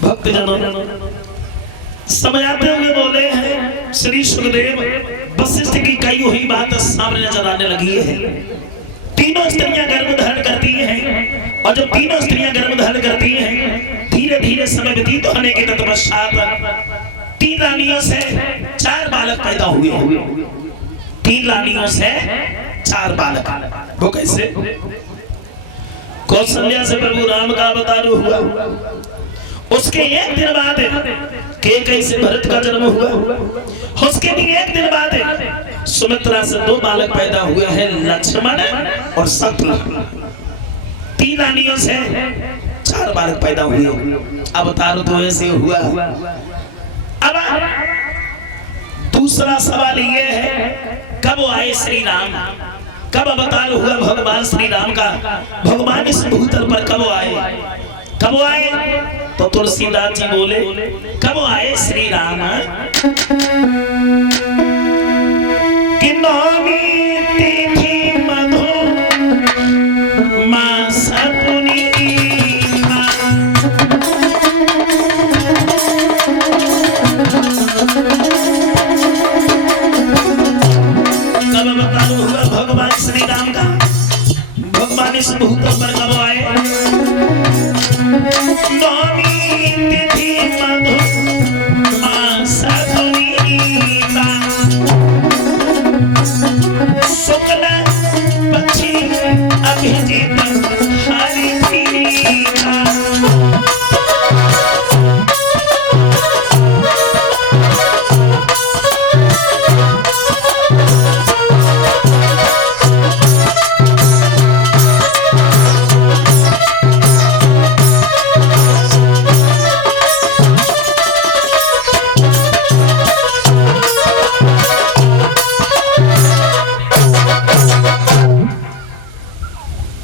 भक्तजनों समझाते हुए बोले हैं श्री सुखदेव वशिष्ठ की कही हुई बात सामने नजर आने लगी है। तीनों स्त्रियां गर्भ धारण करती हैं और जब तीनों स्त्रियां गर्भ धारण करती हैं धीरे धीरे समय व्यतीत होने के तत्पश्चात 3 रानियों से 4 बालक पैदा हुए। 3 रानियों से 4 बालक। वो कैसे? कौशल्या से प्रभु राम का अवतार हुआ। उसके एक दिन बाद कैकेयी से भरत का जन्म हुआ। उसके भी एक दिन बाद सुमित्रा से 2 बालक पैदा हुए हैं, लक्ष्मण और शत्रुघ्न। 3 रानियों से 4 बालक पैदा हुए। अवतार तो ऐसे हुआ। अब दूसरा सवाल ये है कब आए श्री राम, कब अवतार हुआ भगवान श्री राम का, भगवान इस भूतल पर कब आए? कब आए? तो तुलसीदास जी बोले कब आए श्री राम कि नौमी तिथि मधु मास पुनीता। कब अवतार हुआ भगवान श्री राम का, भगवान इस भूतल पर कब आए? नौमी तिथि मधु मास पुनीता शुक्ल पक्षी अभिजित हरिप्रीता।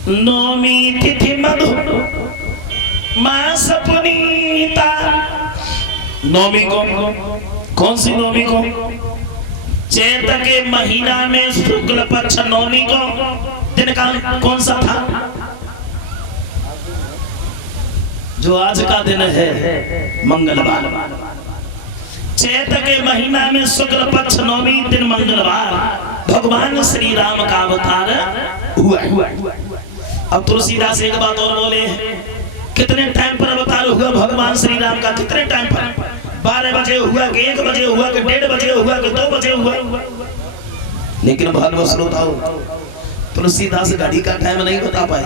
नौमी तिथि मधु मास पुनीता। नौमी को, कौन सी नौमी को? चैत के महीना में शुक्ल पक्ष नौमी को। दिन का कौन सा था? जो आज का दिन है मंगलवार। चैत के महीना में शुक्ल पक्ष नौमी दिन मंगलवार भगवान श्री राम का अवतार हुआ। अब तुलसीदास एक बात और बोले कितने टाइम पर अवतार हुआ भगवान श्री राम का? कितने टाइम पर? 12 बजे हुआ कि 1 बजे हुआ कि 1:30 बजे हुआ कि 2 बजे हुआ? लेकिन भागवत श्रोताओ तुलसीदास घड़ी का टाइम नहीं बता पाए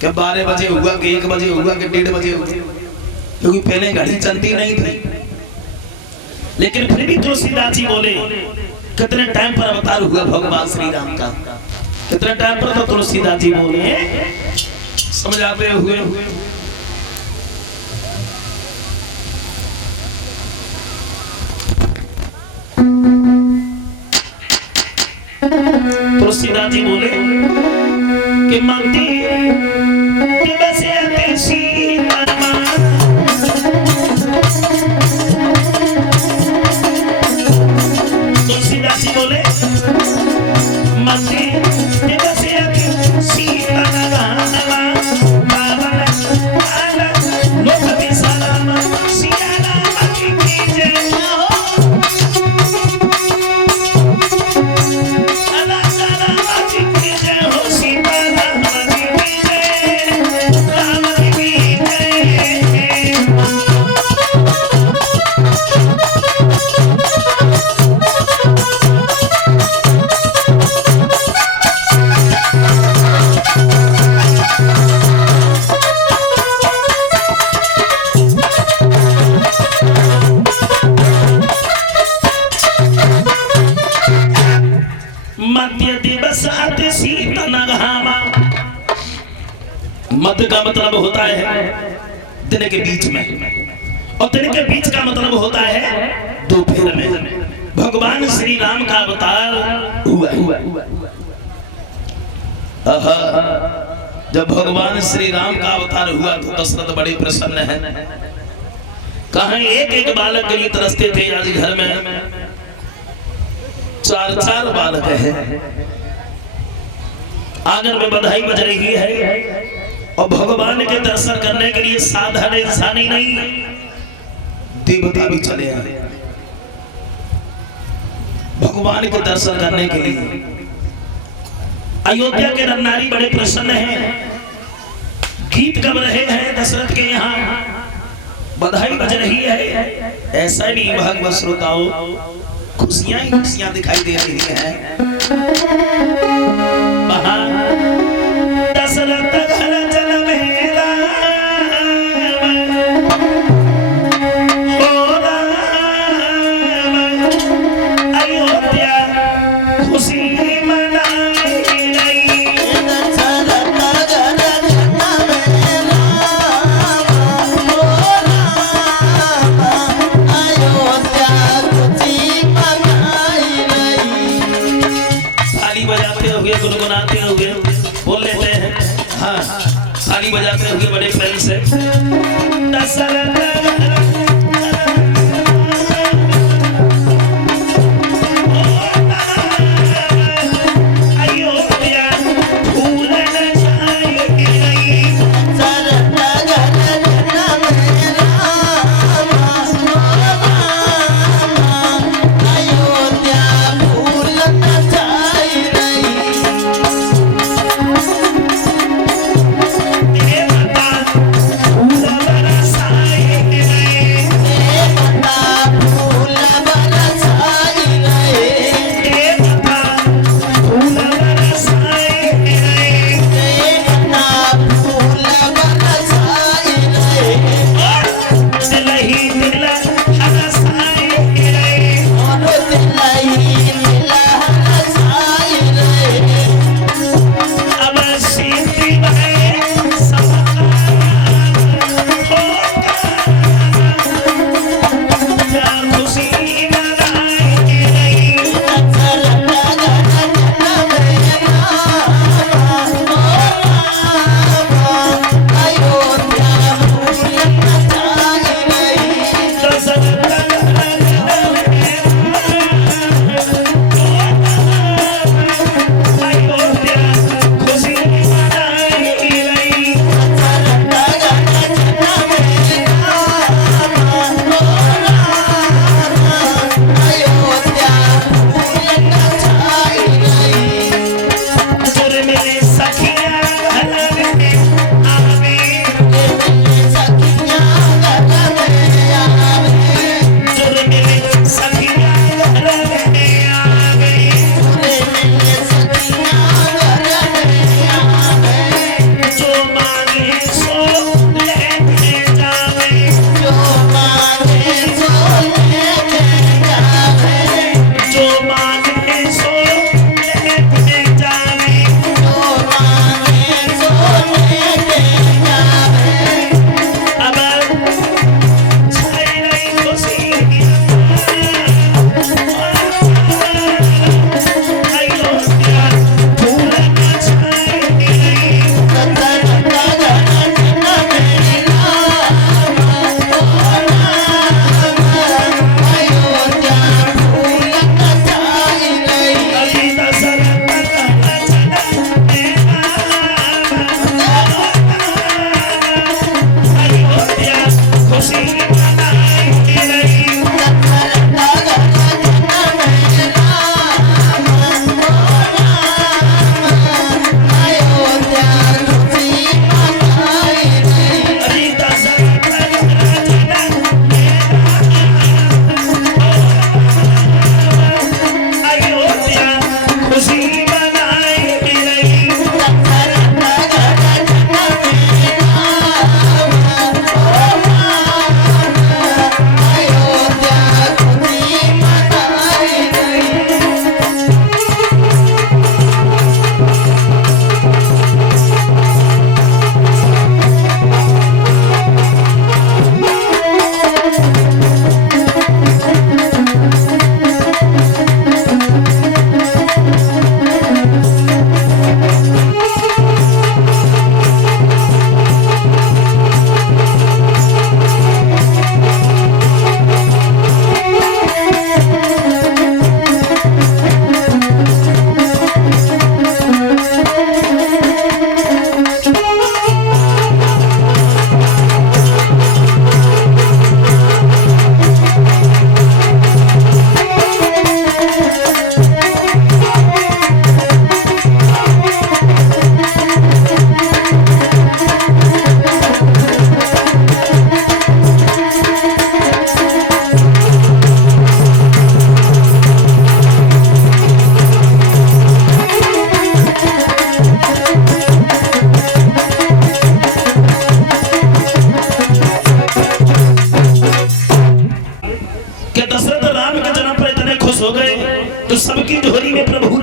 कि 12 बजे हुआ कि 1 बजे हुआ कि 1:30 बजे हुआ, क्योंकि पहले घड़ी चलती नहीं थी। लेकिन फिर भी तुलसीदास जी बोले कितने टाइम पर अवतार हुआ भगवान श्री राम का, कितने टाइम पर? तो तुलसीदास जी बोले समझाते हुए तुलसीदास जी बोले कि मानती दिवस तुलसीदास जी बोले मंदिर मध्य का मतलब होता है दिन के बीच में, और दिन के बीच का मतलब होता है दोपहर में भगवान श्री राम का अवतार हुआ। जब भगवान श्री राम का अवतार हुआ तो दशरथ बड़े प्रसन्न है। कहा एक बालक के लिए तरसते थे, आज घर में 4 बालक हैं। आंगन में बधाई बज रही है और भगवान के दर्शन करने के लिए साधारण इंसान ही नहीं, देवता भी चले आए भगवान के दर्शन करने के लिए। अयोध्या के नर नारी बड़े प्रसन्न हैं, गीत गब रहे हैं दशरथ के यहाँ, बधाई बज रही है। ऐसा नहीं भगवत श्रोताओ, खुशियां ही खुशियां दिखाई दे रही हैं। दशरथ घर जनमेला हो राम, अयोध्या खुशी गुनगुनाते हुए बोल लेते हैं। हाँ, ताली बजाते हुए बड़े प्रेम से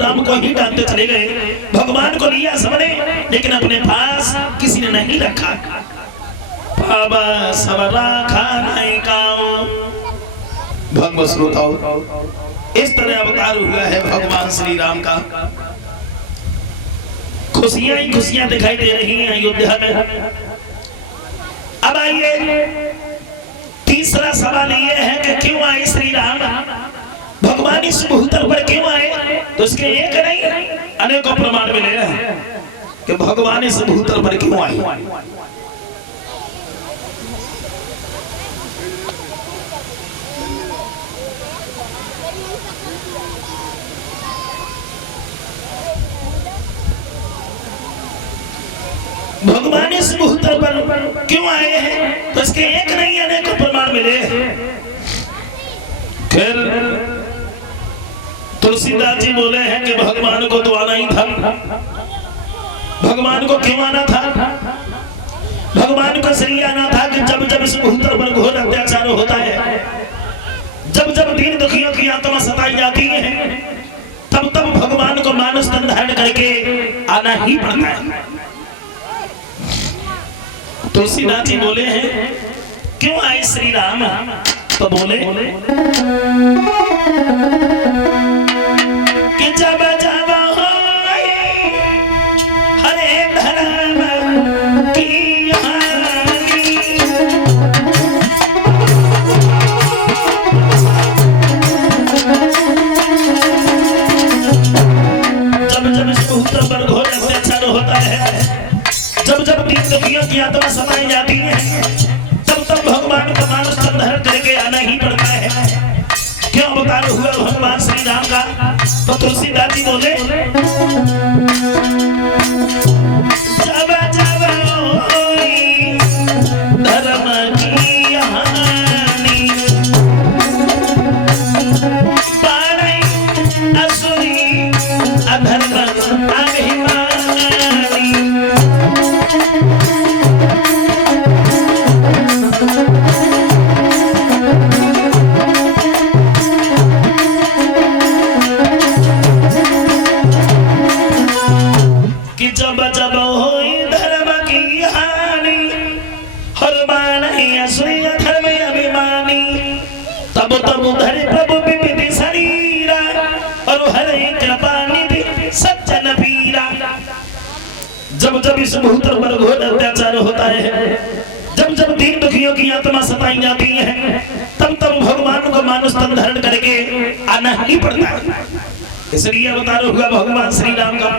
राम को ही डांटते चले गए। भगवान को लिया सबने, लेकिन अपने पास किसी ने नहीं रखा। बाबा सब राखा नहीं काओ। भगवत श्रोताओ, इस तरह अवतार हुआ है भगवान श्री राम का। खुशियां ही खुशियां दिखाई दे रही हैं अयोध्या में। अब आइए, तीसरा सवाल ये है कि क्यों आए श्री राम, भगवान इस भूतल पर क्यों आए? तो इसके एक नहीं अनेकों प्रमाण मिले हैं कि भगवान इस भूतल पर क्यों आए। भगवान इस भूतल पर क्यों आए हैं? तो इसके एक नहीं अनेकों प्रमाण मिले। फिर तुलसीदास जी बोले हैं कि भगवान को तो आना ही था। भगवान को क्यों आना था? भगवान को इसलिए आना था कि जब जब इस भूतल पर घोर अत्याचार होता है, जब जब दीन दुखियों की आत्मा सताई जाती है, तब तब भगवान को मानस तन धारण करके आना ही पड़ता है। तुलसीदास जी बोले हैं क्यों आए श्री राम? तो बोले कि जब जब हरे धर्म की हानि, जब जब इस भूतल पर घोर अत्याचार होता है, जब जब दीन दुखियों की आत्मा सताई जाती है, तब तब भगवान को मानुष तन धारण करके आना ही पड़ता है। क्यों अवतार हुआ भगवान श्री राम का? तो तुलसीदास जी बोले जब जब होई धर्म की हानि, पाड़ै असुरी अधर्म अभिमानी। जब जब होई धर्म की हानि, हर बाणहि असुरी अधर्म अभिमानी, तब तब धरि प्रभु विविधि शरीरा, और हरे कृपा निधि सज्जन पीरा। जब जब इस भूतल पर घोर अत्याचार होता है, जब जब दीन दुखियों की आत्मा सताई जाती है, तब तब भगवान को मानुष तन धारण करके आना ही पड़ता है। इसलिए अवतार हुआ भगवान श्री राम का।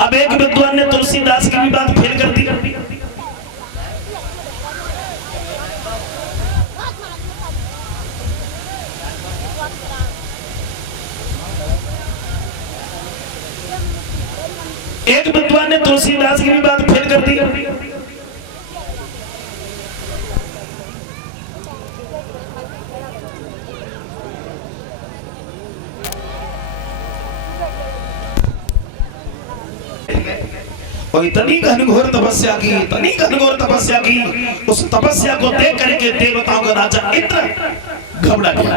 अब एक विद्वान ने तुलसीदास की भी बात फेल कर दी। एक विद्वान ने तुलसीदास की भी बात फेल कर दी। और इतनी घनघोर तपस्या की, इतनी घनघोर तपस्या की, उस तपस्या को देख करके देवताओं का राजा इंद्र घबरा गया।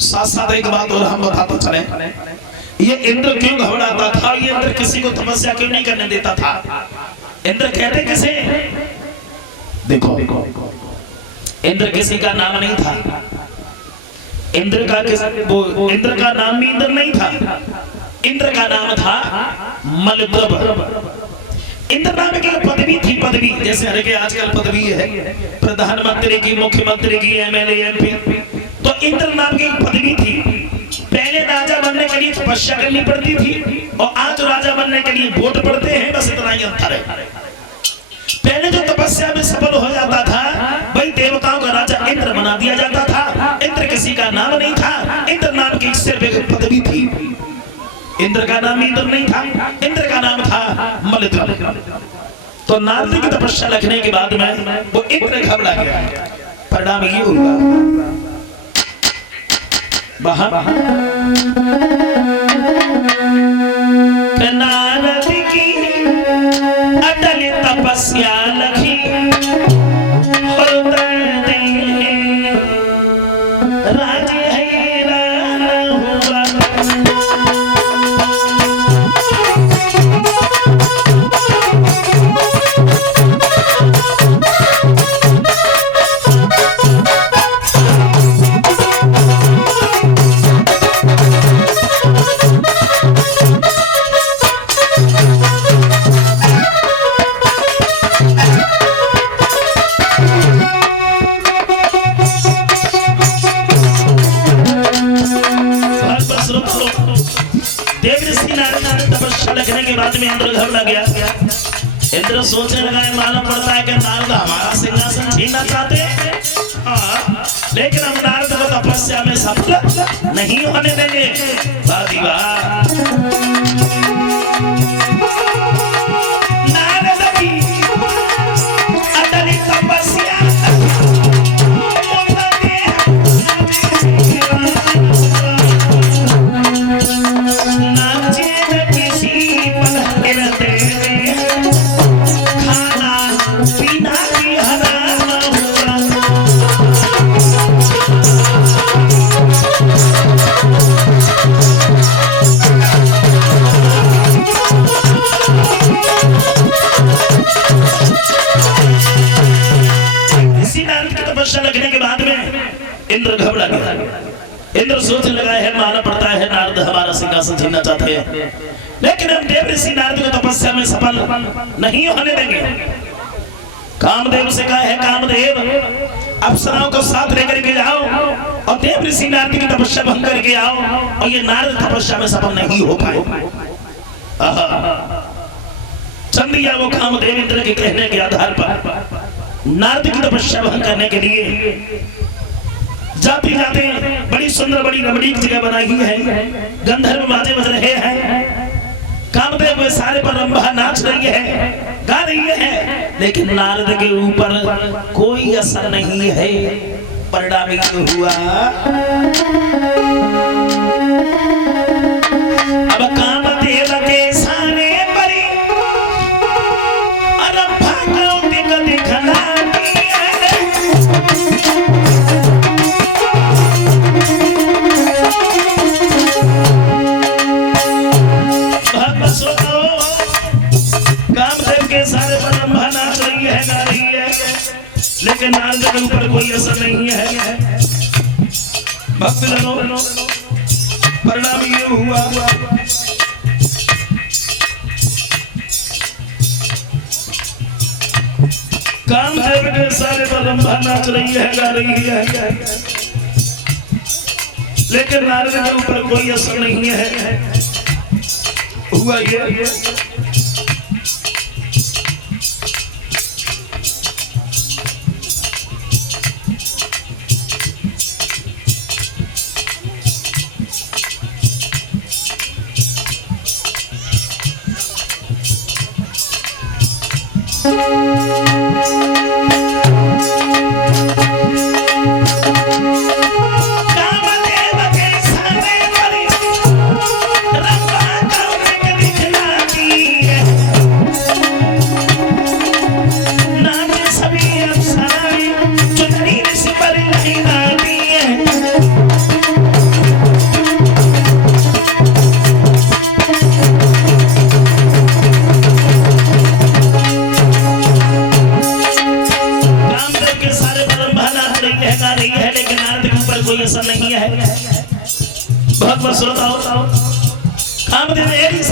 साथ साथ एक बात और हम बताते चले, ये इंद्र क्यों घबराता था? ये इंद्र किसी को तपस्या क्यों नहीं करने देता था? इंद्र कहते किसे? देखो, इंद्र किसी का नाम नहीं था। इंद्र का नाम भी इंद्र नहीं था। इंद्र का नाम था मलद्रव। इंद्र नाम की पदवी थी। पदवी जैसे हर के आजकल पदवी है प्रधानमंत्री की, मुख्यमंत्री की, एमएलए, एमपी, तो इंद्र नाम की पदवी थी। पहले राजा बनने के लिए तपस्या करनी पड़ती थी, और आज राजा बनने के लिए वोट पड़ते हैं, बस इतना ही अंतर है। पहले जो तपस्या में सफल हो जाता था, भाई देवताओं का राजा इंद्र बना दिया जाता था। इंद्र किसी का नाम नहीं था, इंद्र नाम की सिर्फ एक पदवी थी। इंद्र का नाम इंद्र नहीं था, इंद्र का नाम था मलद्रव। तो नारद की तपस्या रखने के बाद में वो इंद्र घबरा गया। परिणाम ये हुआ, नारद की अटल तपस्या लखी, राज है के बाद में इंद्र घबरा गया। इंद्र सोचने लगा मालूम पड़ता है कि नारद हमारा सिंहासन छीनना चाहते हैं, लेकिन हम नारद को तपस्या में सफल नहीं होने देंगे। नारद की अतरी तपस्या लगने के बाद में इंद्र घबरा गया। इंद्र सोचने लगा है माना पड़ता है नारद हमारा सिंहासन छीनना चाहते हैं, लेकिन हम देव ऋषि नारद को तपस्या में सफल नहीं होने देंगे। कामदेव से कहा है कामदेव अप्सराओं को साथ लेकर के जाओ और देव ऋषि नारद की तपस्या भंग करके आओ, और ये नारद तपस्या में सफल नहीं हो पाए। चल दिया वो कामदेव इंद्र के कहने के आधार पर नारद की तपस्या भंग करने के लिए जाते जाते बड़ी सुंदर बड़ी रमणीक जगह बनाई हुई है, गंधर्व बाजे बज रहे हैं, कामदेव में सारे पर रंभा नाच रही है, गा रही है, लेकिन नारद के ऊपर कोई असर नहीं है। परिणाम ये हुआ अब कामदेव के सामने परी रंभा को दिखना सारे पर रंभा नाच रही है, गा रही है, लेकिन नारद के ऊपर कोई असर नहीं है। भक्तजनों परिणाम ये हुआ कामदेव के सारे पर रंभा नाच रही है, गा रही है, लेकिन नारद के ऊपर कोई असर नहीं है। हुआ ये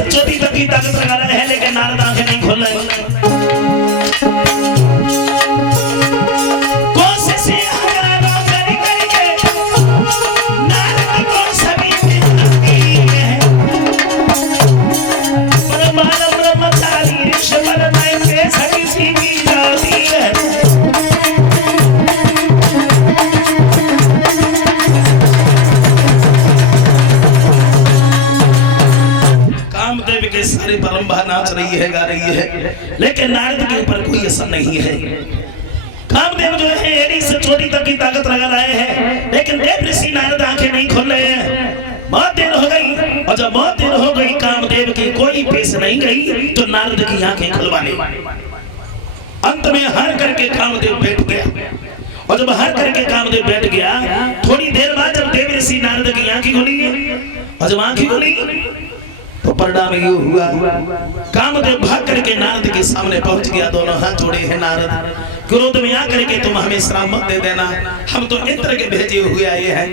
छोटी तकी ताकत लगा रहे हैं, लेकिन नारद आंखें नहीं खोल रहे। कोशिशें हजारों करके नारद को सभी मिलती है, पर मानव ब्रह्मचारी ऋषिवर में से सभी सीखी जाती है। सारी परंपरा नाच रही है, गा रही है, लेकिन नारद के ऊपर कोई असर नहीं है। कामदेव जो है एड़ी से छोटी तक की ताकत लगा रहे हैं, लेकिन देव ऋषि नारद आंखें नहीं खोल रहे हैं। बहुत देर हो गई, और जब बहुत देर हो गई कामदेव की कोई पेश नहीं गई, तो नारद की आंखें खुलवाने अंत में हार करके कामदेव बैठ गया। और जब हार करके कामदेव बैठ गया, थोड़ी देर बाद जब देव ऋषि नारद की आंखें खुली, और जब आंखें खुली तो परिणाम ये हुआ कामदेव भाग करके नारद के सामने पहुंच गया। दोनों हाथ जोड़े हैं नारद, क्रोध में आकर के तुम हमें श्राप मत दे देना, हम तो इंद्र के भेजे हुए आए हैं,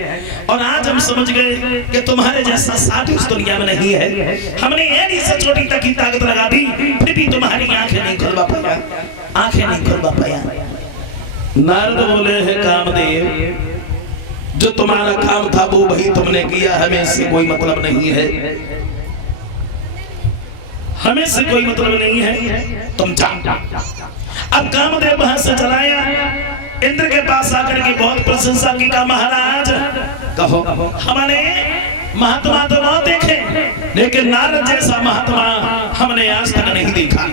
और आज हम समझ गए कि तुम्हारे जैसा साधु इस दुनिया में नहीं है। हमने एड़ी से छोटी तक की ताकत लगा दी, फिर भी तुम्हारी आंखें नहीं खुलवा पाया, आंखें नहीं खुलवा पाया। नारद बोले हैं कामदेव, जो तुम्हारा काम था वो वही तुमने किया, हमें इससे कोई मतलब नहीं है। हमें से कोई मतलब नहीं है, तुम जाओ। अब कामदेव वहां से चलाया, इंद्र के पास आकर के बहुत प्रशंसा की, कहा महाराज कहो, हमने महात्मा तो बहुत देखे लेकिन नारद जैसा महात्मा हमने आज तक नहीं देखा।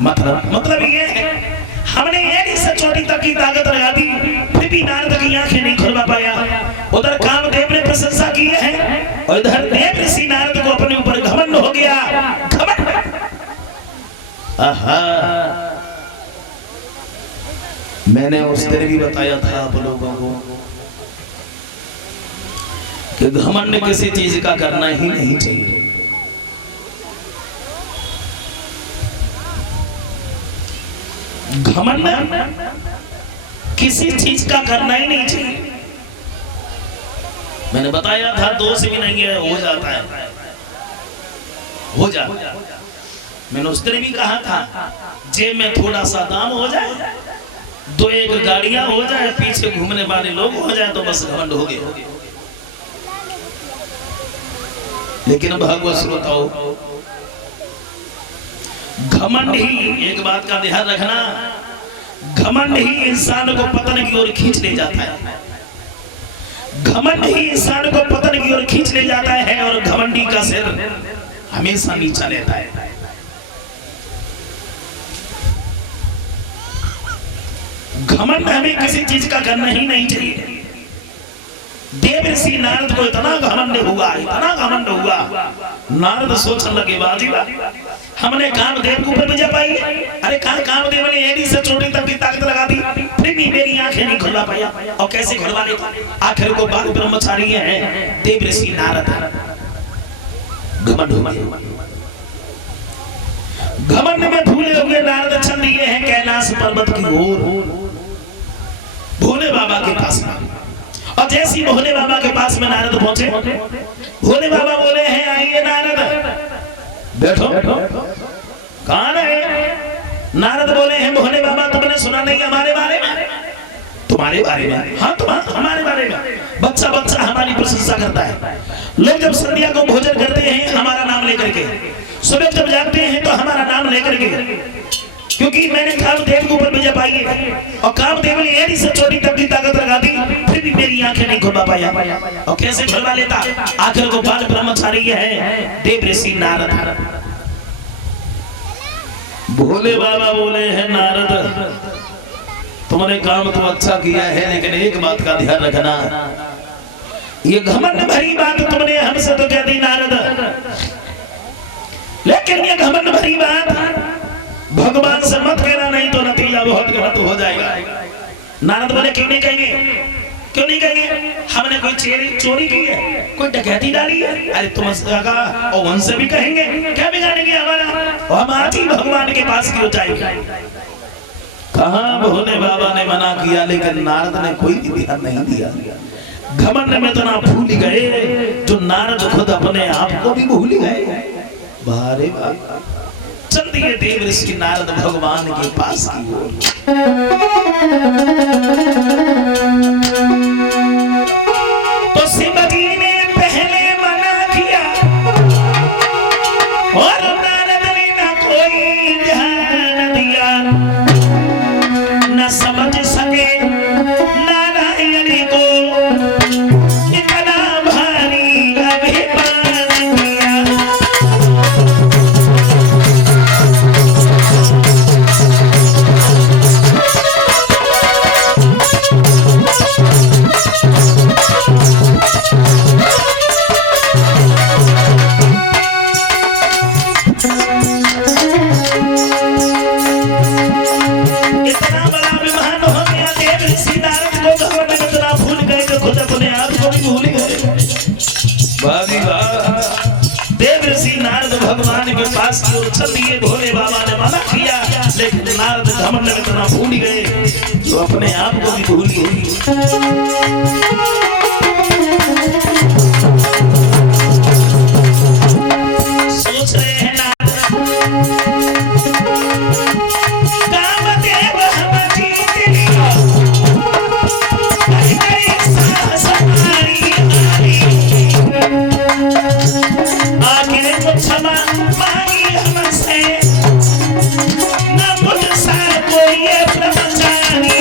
मतलब ये हमने एक से चोटी तक की ताकत लगा दी, फिर भी नारद की आंखें नहीं खुलवा पाया। उधर कामदेव ने प्रशंसा की है और इधर देव ऋषि नारद को अपने ऊपर घमंड हो गया। घमंड, आहा, मैंने उस दिन भी बताया था आप लोगों को कि घमंड किसी चीज का करना ही नहीं चाहिए। घमंड किसी चीज का करना ही नहीं चाहिए। मैंने बताया था दोष भी नहीं है, हो जाता है, हो जाता। मैंने उस दिन भी कहा था जेब में थोड़ा सा दाम हो जाए, दो एक गाड़ियां हो जाए, पीछे घूमने वाले लोग हो जाए तो बस घमंड हो गए। लेकिन भगवत श्रोताओ, घमंड ही, एक बात का ध्यान रखना, घमंड ही इंसान को पतन की ओर खींच ले जाता है। घमंड ही इंसान को पतन की ओर खींच ले जाता है और घमंडी का सिर हमेशा नीचा लेता है। घमंड हमें किसी चीज का करना ही नहीं चाहिए। देव ऋषि नारद को इतना घमंड हुआ, इतना घमंड हुआ, नारद सोचने लगे बाजी हमने कामदेव को ऊपर विजय पाई। अरे कामदेव ने एड़ी से चोटी तक की ताकत लगा दी, फिर भी मेरी आंखें नहीं खुलवा पाया। और कैसे खुलवा लेता? आखिर को बाल ब्रह्मचारी है देव ऋषि नारद। घमंड में भूले हुए नारद चल दिए हैं कैलाश पर्वत की ओर, भोले बाबा के पास में। और जैसी भोले बाबा के पास में नारद पहुंचे, भोले बाबा बोले हैं आइए नारद बैठो। कौन है? नारद बोले हैं भोले बाबा तुमने सुना नहीं हमारे बारे में? तुम्हारे बारे में? हाँ हमारे बारे में। बच्चा बच्चा हमारी प्रशंसा करता है। लोग जब संध्या को भोजन करते हैं हमारा नाम लेकर के, सुबह जब जाते हैं तो हमारा नाम लेकर के, क्योंकि मैंने कामदेव को ऊपर विजय पाई है और कामदेव ने एड़ी से चोटी तक की ताकत लगा दी, फिर भी मेरी आंखें नहीं खुलवा पाया। और कैसे खुलवा लेता? आखिर को बाल ब्रह्मचारी है देव ऋषि नारद। भोले बाबा बोले हैं नारद तुमने काम तो अच्छा किया है, लेकिन एक बात का ध्यान रखना, ये घमंड भरी बात तुमने हमसे तो कह दी नारद, लेकिन ये घमंड भरी बात भगवान से मत कहना, नहीं तो नतीजा बहुत गलत हो जाएगा। नारद बोले क्यों नहीं कहेंगे? क्यों नहीं कहेंगे? हमने कोई चोरी की है, कोई डकैती डाली है? अरे तुम और उनसे भी कहेंगे, क्या बिगाड़ेंगे हमारा? और हम आज ही भगवान के पास क्यों जाएंगे? कहाँ भोले बाबा ने मना किया, लेकिन नारद ने कोई ध्यान नहीं दिया। घमंड में इतना भूल गए जो नारद खुद अपने आप को भी भूल गए। बारे बाबा चल दिए देव ऋषि नारद भगवान के पास की ओर। तो शिव जी ने पहले मना किया और नारद ने ना कोई ध्यान दिया, न समझ सके नारायण को इतना भारी अभिमान किया। देव ऋषि नारद भगवान के पास की ओर चल दिए। भोले बाबा ने मना किया, लेकिन नारद घमंड में इतना भूल गए जो अपने आप को भी भूल गए। सोच रहे हैं नारद कामदेव हम जीत लिया, साहस हमारी क्षमा मांगी हमसे न मुझसे कोई ये ब्रह्मचारी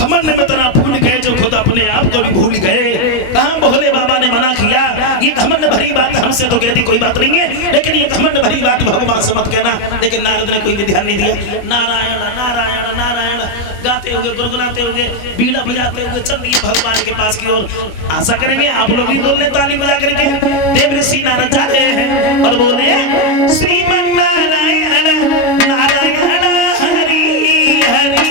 घमंड में तना भूल गए जो खुद अपने आप को भी भूल गए। कहाँ भोले बाबा ने मना किया, ये घमंड भरी बात हमसे तो कहती कोई बात नहीं है, लेकिन ये घमंड भरी बात भगवान से मत कहना। लेकिन नारद ने कोई भी ध्यान नहीं दिया। नारायण नारायण नारायण गाते हुए, गुनगुनाते हुए, बीड़ा बजाते हुए चल दिए भगवान के पास की ओर। आशा करेंगे आप लोग भी बोल ले ताली बजा करके। देव ऋषि नारद जा रहे हैं और बोले श्रीमन नारायण नारायण हरि हरि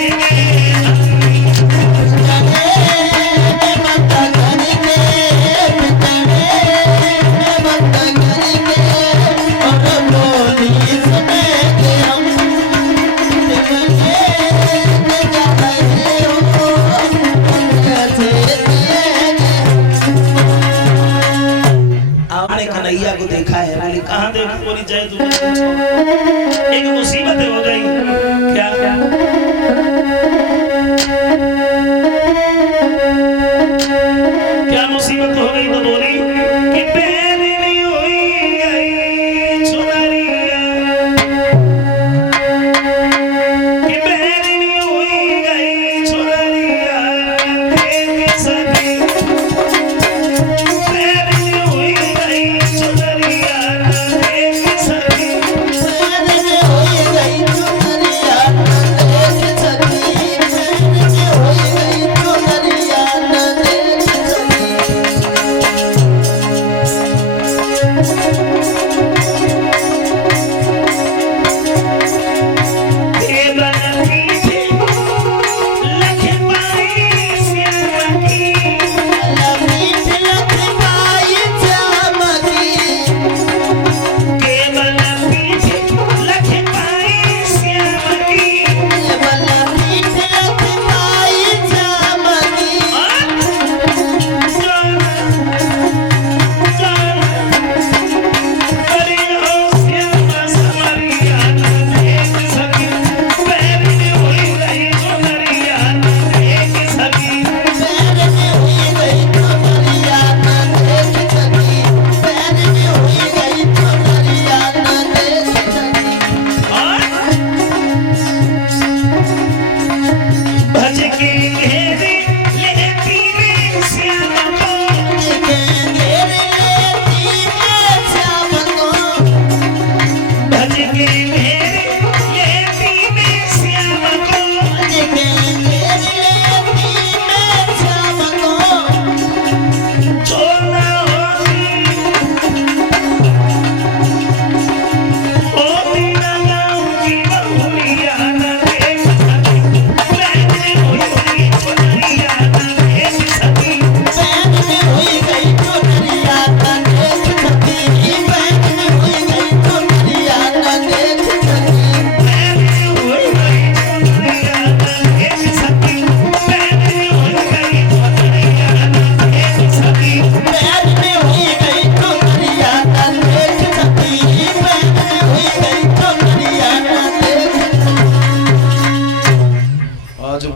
रे